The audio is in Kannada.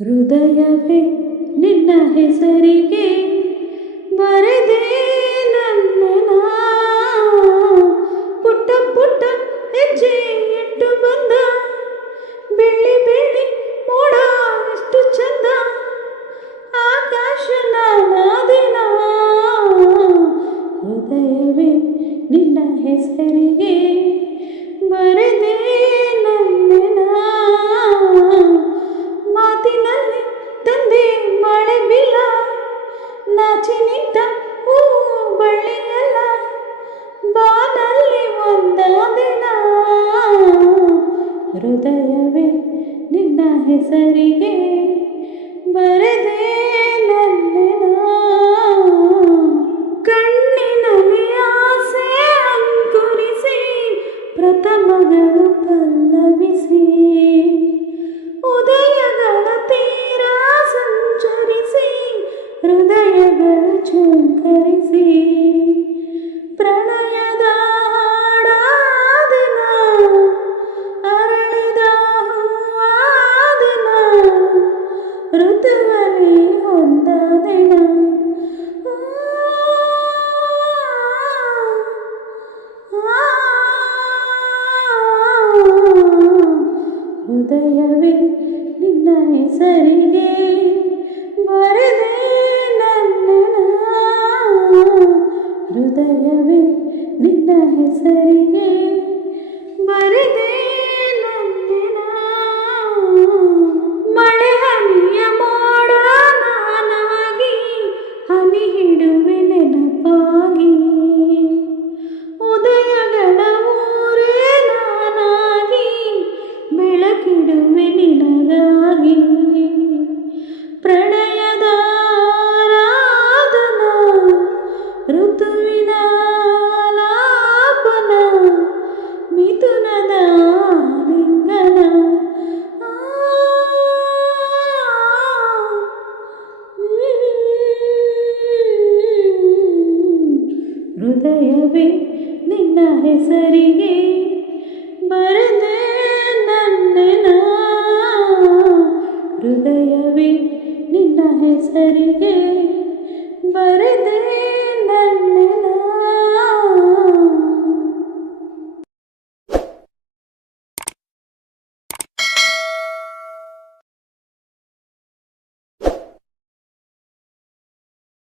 ಹೃದಯವೇ ನಿನ್ನ ಹೆಸರಿಗೆ ಬರೆದೆ ನನ್ನೆನ ಪುಟ್ಟ ಪುಟ್ಟ ಹೆಜ್ಜೆ ಇಟ್ಟು ಬಂದ ಬೆಳ್ಳಿ ಬೆಳ್ಳಿ ಮೋಡ ಎಷ್ಟು ಚಂದ ಆಕಾಶ ನಾನಾದಿನ ಹೃದಯವೇ ನಿನ್ನ ಹೆಸರಿಗೆ ಬರೆದೆ ನನ್ನೆನ ಮಾತಿನಲ್ಲಿ ತಂದೆ ಮಳೆ ಬಿಲ್ಲ ನಾಚಿ ನಿಂತ ಹೂ ಬಳ್ಳಿಯಲ್ಲ ಬಾನಲ್ಲಿ ಒಂದಾದಿನ ಹೃದಯವೇ ನಿನ್ನ ಹೆಸರಿಗೆ ಬರೆದೆ ನನ್ನೆನ ಕಣ್ಣಿನಲ್ಲಿ ಆಸೆ ಅಂಕುರಿಸಿ ಪ್ರಥಮಗಳು ಪಲ್ಲವಿಸಿ ಉದಯಗಳ ತೀರ ಸಂಚರಿಸಿ ಹೃದಯಗಳ ಚುಂಕರಿಸಿ ಪ್ರಣಯದ ಹಾಡಾದೆನ ಅರಳಿದ ಹೂವಾದೆನ ಋತುವಲ್ಲಿ ಹೊಂದಾದೆನ ಹೃದಯವೇ ನಿನ್ನ ಹೆಸರಿಗೆ ಬರೆದೆ ನನ್ನೆನ ಹೃದಯವೇ ನಿನ್ನ ಹೆಸರಿಗೆ ಬರೆದೆ ನನ್ನೆನ ಮಳೆ ಹನಿಯ ಮೋಡ ನಾನಾಗಿ ಹನಿ ಹಿಡುವೆ ನೆನಪಾಗಿ ಉದಯಗಳ ಊರೇ ನಾನಾಗಿ ಬೆಳಕಿಡುವೆ ನಿನಗಾಗಿ ಪ್ರಣಯದ ಆರಾಧನ ಋತುವಿನ ಲಾಪನ ಮಿಥುನದ ಲಿಂಗನ ಹೃದಯವೇ ನಿನ್ನ ಹೆಸರಿಗೆ